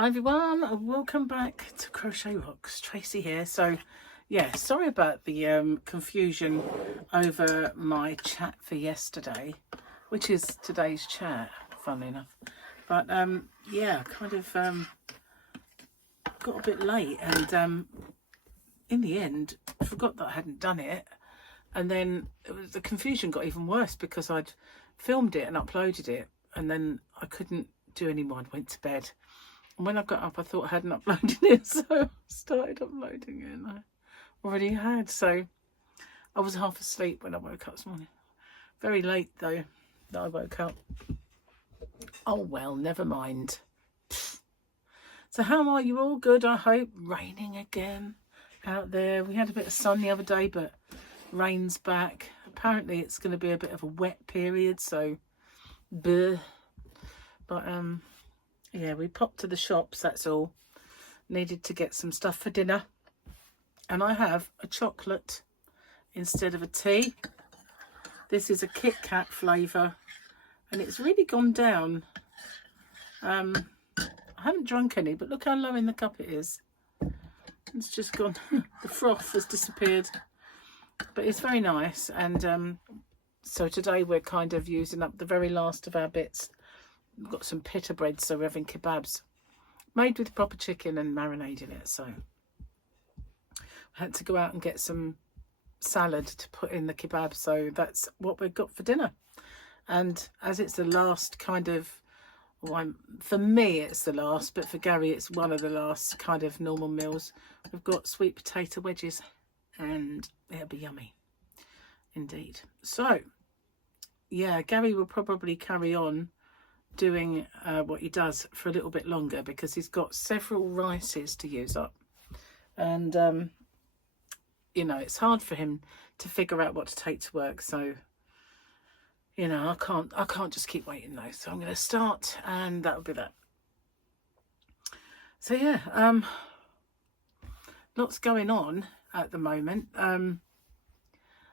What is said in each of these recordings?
Hi everyone, and welcome back to Crochet Rocks. Tracy here. So yeah, sorry about the confusion over my chat for yesterday, which is today's chat, funnily enough. But yeah, kind of got a bit late, and in the end forgot that I hadn't done it, and then the confusion got even worse because I'd filmed it and uploaded it, and then I couldn't do any more. I went to bed. And when I got up, I thought I hadn't uploaded it, so I started uploading it, and I already had. So I was half asleep when I woke up this morning. Very late, though, that I woke up. Oh, well, never mind. So how are you all? Good, I hope. Raining again out there. We had a bit of sun the other day, but rain's back. Apparently, it's going to be a bit of a wet period, so bleh. But, yeah, we popped to the shops, that's all. Needed to get some stuff for dinner. And I have a chocolate instead of a tea. This is a Kit Kat flavour. And it's really gone down. I haven't drunk any, but look how low in the cup it is. It's just gone. The froth has disappeared. But it's very nice. And so today we're kind of using up the very last of our bits. We've got some pita bread, so we're having kebabs made with proper chicken and marinating it. So I had to go out and get some salad to put in the kebab, so that's what we've got for dinner. And as it's the last kind of, well, for me it's the last, but for Gary it's one of the last kind of normal meals. We've got sweet potato wedges, and it'll be yummy indeed. So yeah, Gary will probably carry on doing what he does for a little bit longer because he's got several rices to use up, and you know, it's hard for him to figure out what to take to work. So you know, I can't just keep waiting though, so I'm going to start, and that'll be that. So yeah, lots going on at the moment.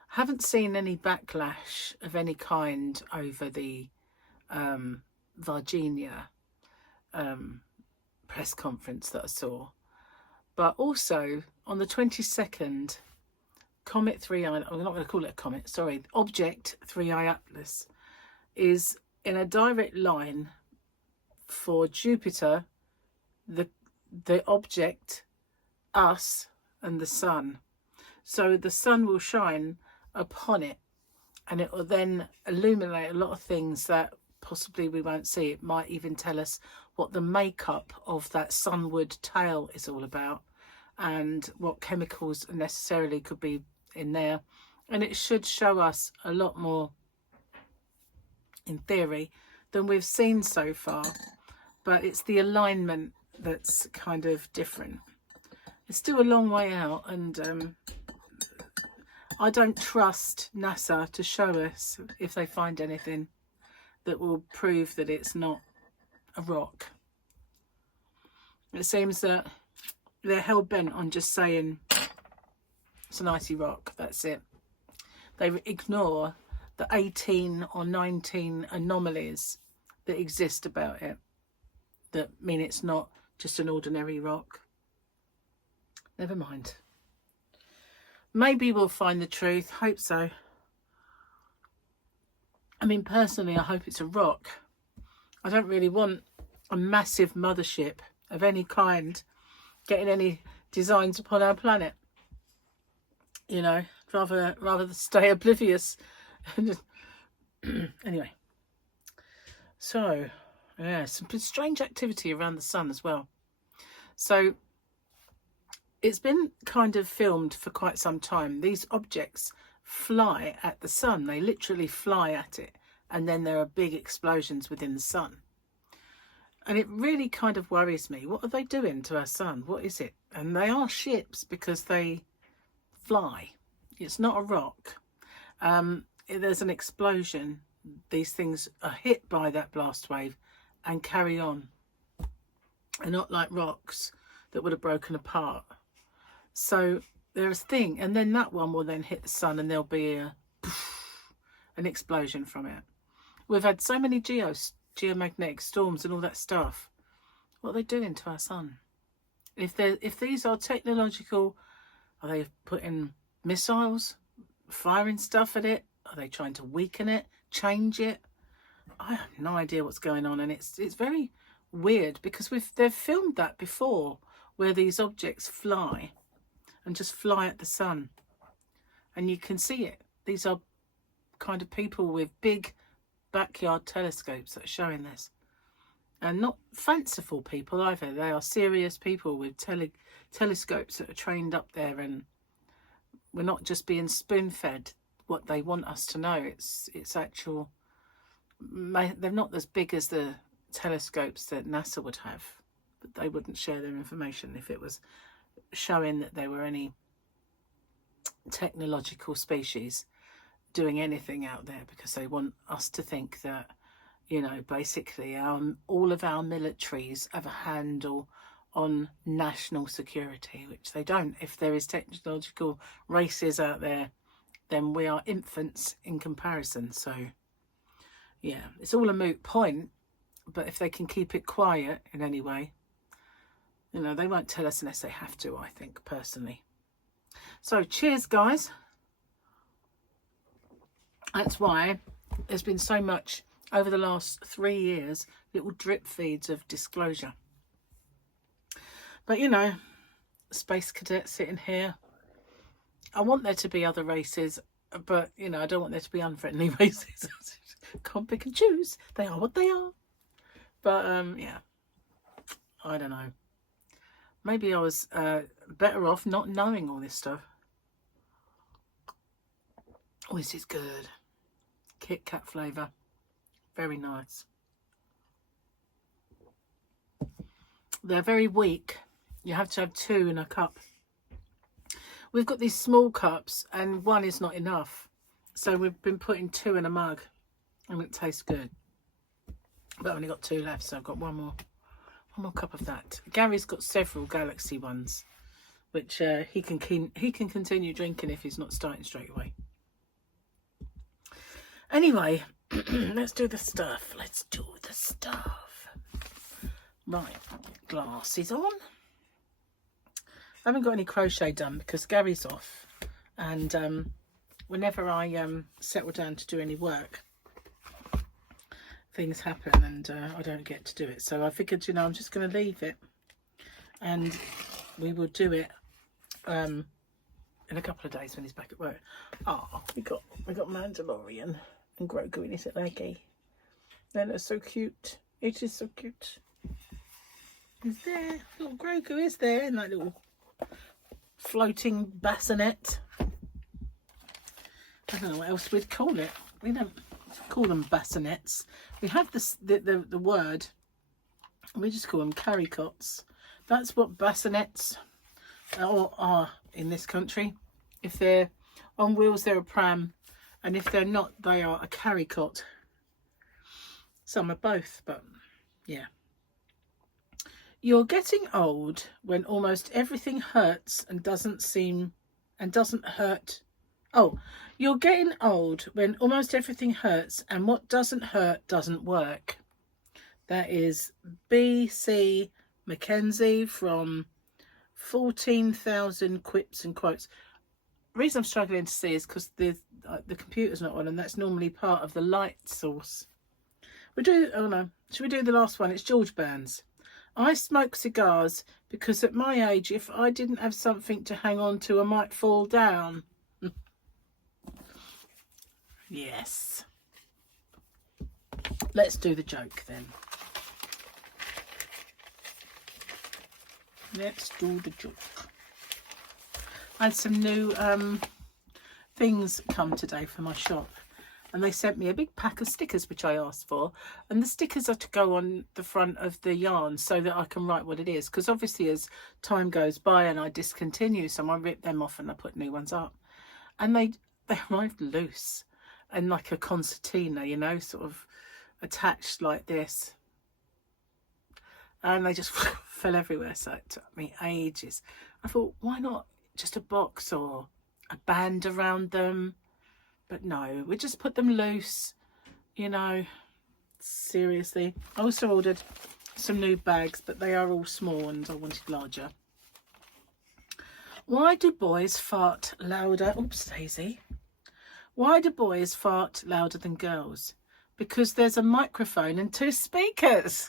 Haven't seen any backlash of any kind over the Virginia press conference that I saw, but also on the 22nd, Comet 3i, I'm not going to call it a comet, sorry, Object 3i Atlas is in a direct line for Jupiter, the object, us, and the sun. So the sun will shine upon it, and it will then illuminate a lot of things that possibly we won't see. It might even tell us what the makeup of that sunward tail is all about, and what chemicals necessarily could be in there. And it should show us a lot more, in theory, than we've seen so far. But it's the alignment that's kind of different. It's still a long way out, and I don't trust NASA to show us if they find anything that will prove that it's not a rock. It seems that they're hell-bent on just saying it's an icy rock, that's it. They ignore the 18 or 19 anomalies that exist about it that mean it's not just an ordinary rock. Never mind. Maybe we'll find the truth. Hope so. I mean, personally, I hope it's a rock. I don't really want a massive mothership of any kind getting any designs upon our planet. You know, rather stay oblivious. Anyway. So, yeah, some strange activity around the sun as well. So, it's been kind of filmed for quite some time. These objects fly at the sun. They literally fly at it, and then there are big explosions within the sun. And it really kind of worries me. What are they doing to our sun? What is it? And they are ships because they fly. It's not a rock. There's an explosion. These things are hit by that blast wave and carry on. They're not like rocks that would have broken apart. So there's a thing, and then that one will then hit the sun, and there'll be an explosion from it. We've had so many geomagnetic storms and all that stuff. what are they doing to our sun? If these are technological, are they putting missiles, firing stuff at it? Are they trying to weaken it, change it? I have no idea what's going on, and it's very weird because they've filmed that before, where these objects fly and just fly at the sun, and you can see it. These are kind of people with big backyard telescopes that are showing this. And not fanciful people either. They are serious people with telescopes that are trained up there, and we're not just being spoon-fed what they want us to know. It's actual. They're not as big as the telescopes that NASA would have, but they wouldn't share their information if it was showing that there were any technological species doing anything out there, because they want us to think that, you know, basically all of our militaries have a handle on national security, which they don't. If there is technological races out there, then we are infants in comparison. So, yeah, it's all a moot point. But if they can keep it quiet in any way, you know, they won't tell us unless they have to, I think, personally. So, cheers, guys. That's why there's been so much over the last 3 years, little drip feeds of disclosure. But, you know, space cadets sitting here. I want there to be other races, but, you know, I don't want there to be unfriendly races. Can't pick and choose. They are what they are. But, yeah, I don't know. Maybe I was better off not knowing all this stuff. Oh, this is good. Kit Kat flavour. Very nice. They're very weak. You have to have 2 in a cup. We've got these small cups and 1 is not enough. So we've been putting 2 in a mug and it tastes good. But I've only got 2 left, so I've got one more cup of that. Gary's got several Galaxy ones, which he can continue drinking if he's not starting straight away. Anyway, let's do the stuff. Let's do the stuff. Right, glasses on. I haven't got any crochet done because Gary's off, and whenever I settle down to do any work, things happen and I don't get to do it. So I figured, you know, I'm just going to leave it, and we will do it in a couple of days when he's back at work. Oh, we got Mandalorian and Grogu in his leggy. Then it's so cute. It is so cute. He's there. Little Grogu is there in that little floating bassinet. I don't know what else we'd call it. We don't call them bassinets. We have the word. We just call them carrycots. That's what bassinets are in this country. If they're on wheels, they're a pram. And if they're not, they are a carrycot. Some are both, but yeah. You're getting old when almost everything hurts and doesn't hurt. Oh, you're getting old when almost everything hurts and what doesn't hurt doesn't work. That is B.C. Mackenzie from 14,000 Quips and Quotes. The reason I'm struggling to see is because the computer's not on, and that's normally part of the light source. Should we do the last one? It's George Burns. I smoke cigars because at my age, if I didn't have something to hang on to, I might fall down. Yes. Let's do the joke then. Let's do the joke. I had some new things come today for my shop, and they sent me a big pack of stickers which I asked for, and the stickers are to go on the front of the yarn so that I can write what it is, because obviously as time goes by and I discontinue some, I rip them off and I put new ones up, and they arrived loose and like a concertina, you know, sort of attached like this, and they just fell everywhere. So it took me ages. I thought, why not just a box or a band around them? But no, we just put them loose, you know. Seriously. I also ordered some new bags, but they are all small and I wanted larger. Why do boys fart louder? Oops, Daisy. Why do boys fart louder than girls? Because there's a microphone and 2 speakers.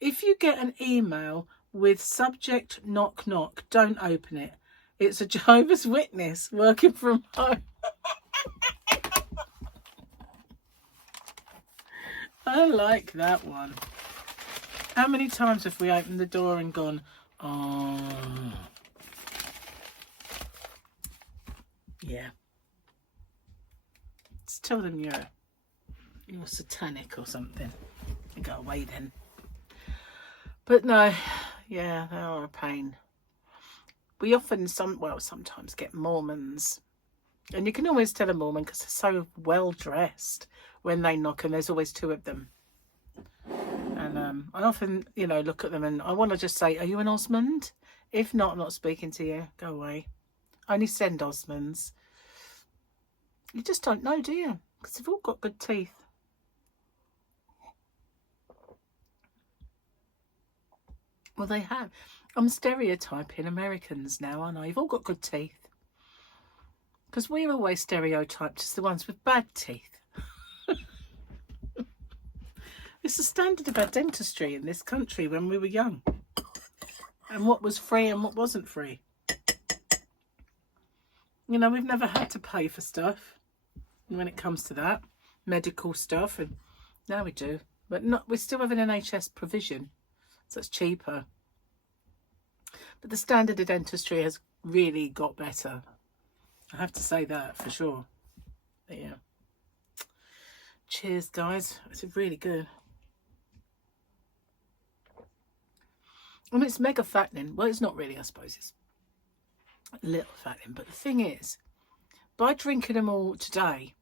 If you get an email with subject knock knock, don't open it. It's a Jehovah's Witness working from home. I like that one. How many times have we opened the door and gone, oh, yeah. Just tell them you're satanic or something. You go away then. But no, yeah, they are a pain. We often, sometimes get Mormons. And you can always tell a Mormon because they're so well dressed when they knock, and there's always 2 of them. And I often, look at them and I want to just say, are you an Osmond? If not, I'm not speaking to you. Go away. Only send Osmonds. You just don't know, do you? Because they've all got good teeth. Well, they have. I'm stereotyping Americans now, aren't I? You've all got good teeth. Because we're always stereotyped as the ones with bad teeth. It's the standard of our dentistry in this country when we were young. And what was free and what wasn't free. We've never had to pay for stuff when it comes to that. Medical stuff. And now we do. But we still have an NHS provision. So it's cheaper. But the standard of dentistry has really got better. I have to say that for sure. But yeah. Cheers, guys. It's really good. And it's mega fattening. Well, it's not really, I suppose. It's a little fattening. But the thing is, by drinking them all today,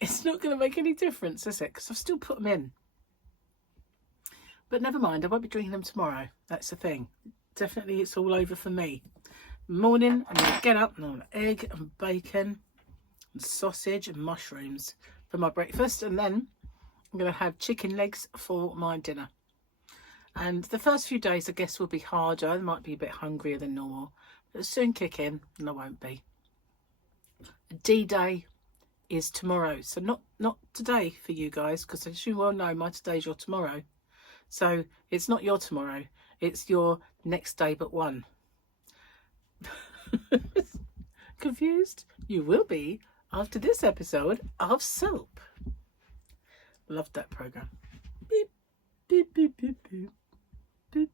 it's not going to make any difference, is it? Because I've still put them in. But never mind, I won't be drinking them tomorrow. That's the thing. Definitely it's all over for me. Morning, I'm going to get up and I'll have egg and bacon and sausage and mushrooms for my breakfast. And then I'm going to have chicken legs for my dinner. And the first few days, I guess, will be harder. I might be a bit hungrier than normal. But it'll soon kick in and I won't be. D-Day is tomorrow. So not today for you guys, because as you well know, my today's your tomorrow. So it's not your tomorrow, it's your next day but one. Confused? You will be after this episode of Soap. Loved that programme. Beep, beep, beep, beep, beep. Beep,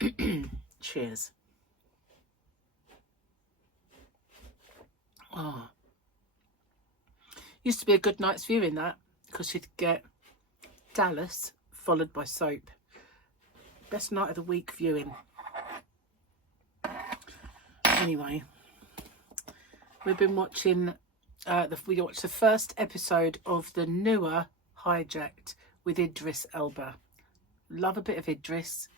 beep, beep. Cheers. Oh. Used to be a good night's viewing that, because you'd get Dallas followed by Soap. Best night of the week viewing. Anyway, we've been watching we watched the first episode of the newer Hijacked with Idris Elba. Love a bit of Idris.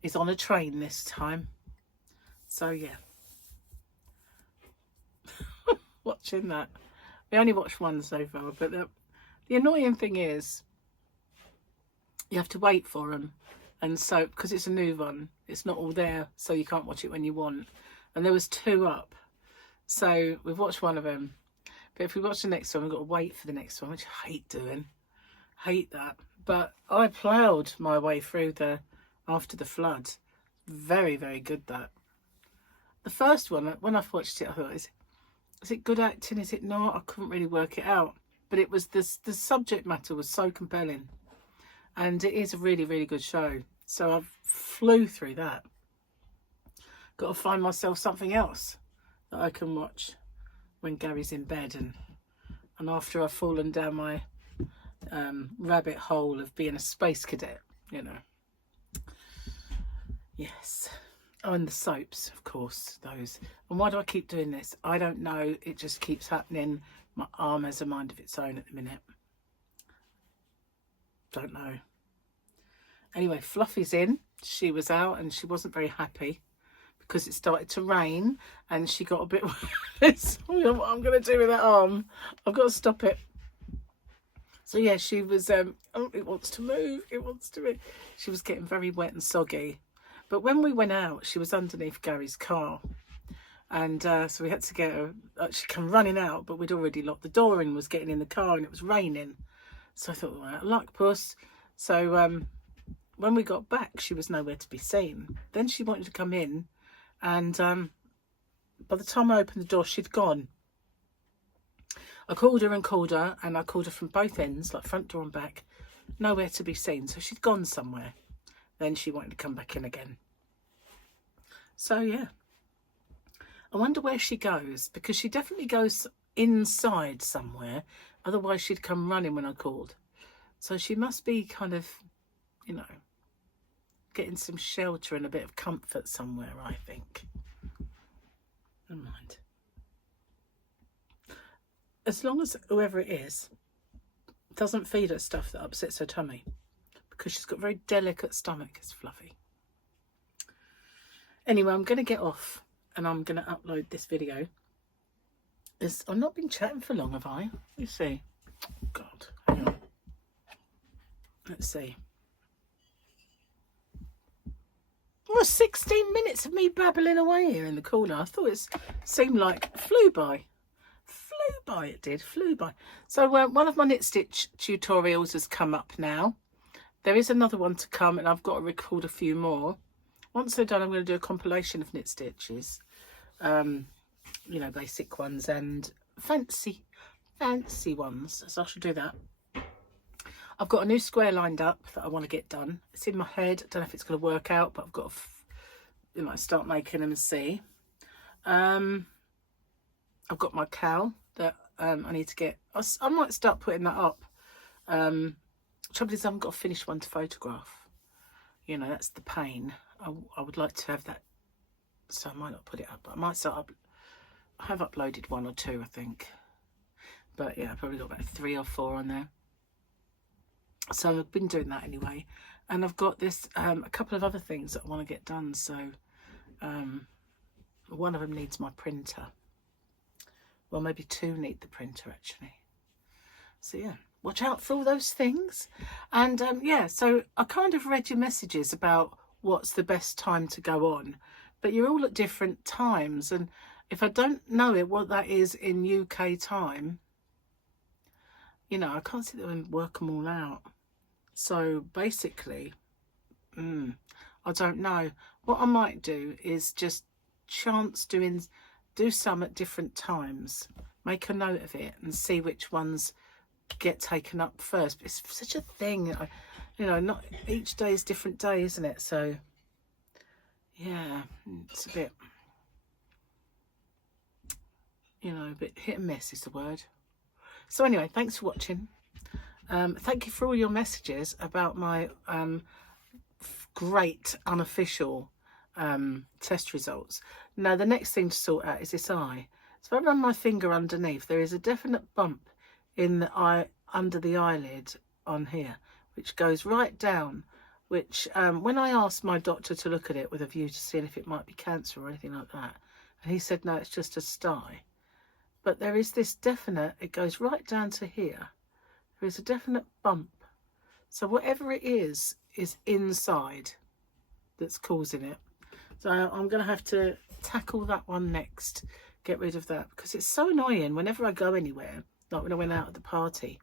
He's on a train this time, so yeah. Watching that. We only watched one so far, but the annoying thing is you have to wait for them, and so because it's a new one, it's not all there, so you can't watch it when you want. And there was 2 up, so we've watched one of them, but if we watch the next one, we've got to wait for the next one, which I hate doing. Hate that. But I ploughed my way through after the flood. Very, very good, that. The first one, when I've watched it, I thought, is it good acting, is it not? I couldn't really work it out, but it was the subject matter was so compelling, and it is a really, really good show. So I flew through that. Got to find myself something else that I can watch when Gary's in bed and after I've fallen down my rabbit hole of being a space cadet, Yes. Oh, and the soaps, of course, those. And why do I keep doing this? I don't know. It just keeps happening. My arm has a mind of its own at the minute. Don't know. Anyway, Fluffy's in. She was out and she wasn't very happy because it started to rain and she got a bit worried. What I'm going to do with that arm. I've got to stop it. So yeah, she was, oh, it wants to move, it wants to move. She was getting very wet and soggy. But when we went out, she was underneath Gary's car. And so we had to get her, she came running out, but we'd already locked the door and was getting in the car and it was raining. So I thought, well, luck, puss. So when we got back, she was nowhere to be seen. Then she wanted to come in and by the time I opened the door, she'd gone. I called her and I called her from both ends, like front door and back, nowhere to be seen. So she'd gone somewhere. Then she wanted to come back in again. So yeah, I wonder where she goes, because she definitely goes inside somewhere. Otherwise she'd come running when I called. So she must be kind of, you know, getting some shelter and a bit of comfort somewhere, I think. Never mind. As long as whoever it is doesn't feed her stuff that upsets her tummy, because she's got a very delicate stomach. It's fluffy. Anyway, I'm going to get off and I'm going to upload this video. I've not been chatting for long, have I? Let's see. God, hang on. Let's see. Well, 16 minutes of me babbling away here in the corner. I thought it seemed like flew by. It did, flew by. So one of my knit stitch tutorials has come up now. There is another one to come and I've got to record a few more. Once they're done, I'm going to do a compilation of knit stitches, you know, basic ones and fancy ones, so I should do that. I've got a new square lined up that I want to get done. It's in my head. I don't know if it's going to work out, but I've got to you know, start making them and see. I've got my cowl that I need to get. I might start putting that up. Trouble is I haven't got a finished one to photograph. You know, that's the pain. I would like to have that, so I might not put it up, but I might start up. I have uploaded 1 or 2, I think, but yeah, I've probably got about 3 or 4 on there. So I've been doing that anyway, and I've got this a couple of other things that I want to get done. So one of them needs my printer. Well, maybe 2 need the printer actually. So yeah, watch out for all those things. And yeah, so I kind of read your messages about what's the best time to go on, but you're all at different times, and if I don't know what that is in UK time, you know, I can't sit there and work them all out. So basically, I don't know. What I might do is just chance do some at different times, make a note of it and see which ones get taken up first. But it's such a thing, you know, not each day is a different day, isn't it? So yeah, it's a bit, you know, a bit hit and miss is the word. So anyway, thanks for watching. Thank you for all your messages about my great unofficial test results. Now the next thing to sort out is this eye. So if I run my finger underneath, there is a definite bump in the eye, under the eyelid on here, which goes right down, which when I asked my doctor to look at it with a view to seeing if it might be cancer or anything like that, and he said no, it's just a sty. But there is this definite, it goes right down to here. There is a definite bump. So whatever it is inside that's causing it. So I'm going to have to tackle that one next, get rid of that, because it's so annoying whenever I go anywhere, like when I went out at the party.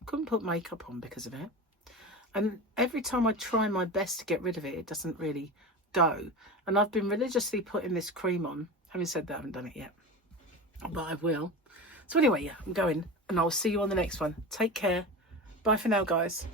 I couldn't put makeup on because of it. And every time I try my best to get rid of it, it doesn't really go. And I've been religiously putting this cream on. Having said that, I haven't done it yet, but I will. So anyway, yeah, I'm going, and I'll see you on the next one. Take care. Bye for now, guys.